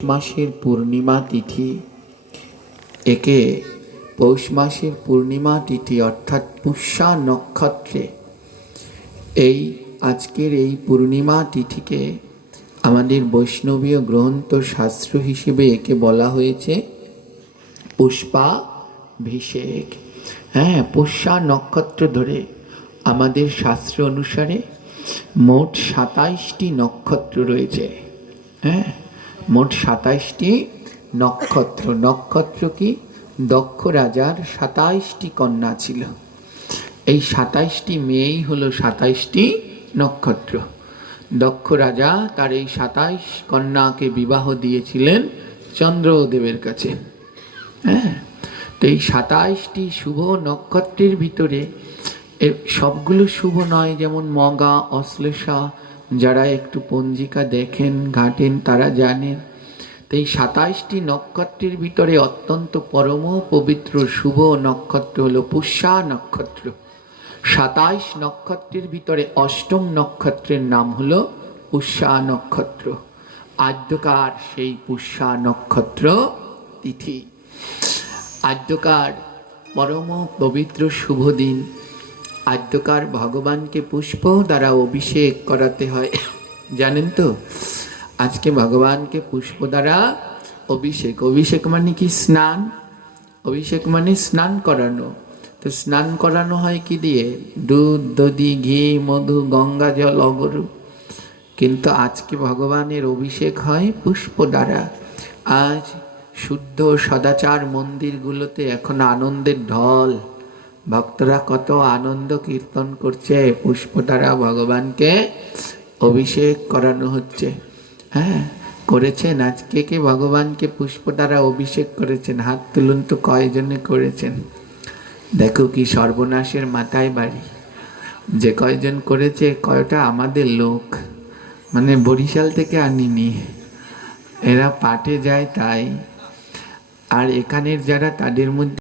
মাসের পূর্ণিমা তিথি। একে পৌষ মাসের পূর্ণিমা তিথি অর্থাৎ পুষ্যা নক্ষত্রে। এই আজকের এই পূর্ণিমা তিথিকে আমাদের বৈষ্ণবীয় গ্রন্থ শাস্ত্র হিসেবে একে বলা হয়েছে পুষ্পাভিষেক হ্যাঁ পুষ্যা নক্ষত্র ধরে আমাদের শাস্ত্র অনুসারে মোট সাতাইশটি নক্ষত্র রয়েছে। হ্যাঁ মোট সাতাইশটি নক্ষত্র। নক্ষত্র কি? দক্ষ রাজার সাতাইশটি কন্যা ছিল। এই সাতাইশটি মেয়েই হলো সাতাইশটি নক্ষত্র। দক্ষ রাজা তার এই সাতাইশ কন্যাকে বিবাহ দিয়েছিলেন চন্দ্রদেবের কাছে। হ্যাঁ? তো এই সাতাইশটি শুভ নক্ষত্রের ভিতরে সবগুলো শুভ নয়, যেমন মগা, অশ্লেষা যারা একটু পঞ্জিকা দেখেন, ঘাটেন, তারা জানেন। তো এই সাতাইশটি নক্ষত্রের ভিতরে অত্যন্ত পরম পবিত্র শুভ নক্ষত্র হলো পুষ্যা নক্ষত্র। সাতাইশ নক্ষত্রের ভিতরে অষ্টম নক্ষত্রের নাম হলো পুষ্যা নক্ষত্র। আদ্যকার সেই পুষ্যা নক্ষত্র তিথি। আদ্যকার পরম পবিত্র শুভ দিন। আদ্যকার ভগবানকে পুষ্প দ্বারা অভিষেক করাতে হয়। জানেন তো? আজকে ভগবানকে পুষ্প দ্বারা অভিষেক। অভিষেক মানে কি? স্নান। অভিষেক মানে স্নান করানো। তো স্নান করানো হয় কি দিয়ে? দুধ, দধি, ঘি, মধু, গঙ্গা জল, অগরু। কিন্তু আজকে ভগবানের অভিষেক হয় পুষ্প দ্বারা। আজ শুদ্ধ সদাচার মন্দিরগুলোতে এখন আনন্দের ঢল। ভক্তরা কত আনন্দ কীর্তন করছে পুষ্প দ্বারা ভগবানকে অভিষেক করানো হচ্ছে। হ্যাঁ করেছেন? আজকে কে ভগবানকে পুষ্প দ্বারা অভিষেক করেছেন? হাত তুলুন তো কয়জনে করেছেন? দেখো কি সর্বনাশের মাথায় বাড়ি। যে কয়জন করেছে, কয়টা আমাদের লোক। মানে বরিশাল থেকে আনিনি। এরা পাটে যায় তাই। আর এখানের যারা তাদের মধ্যে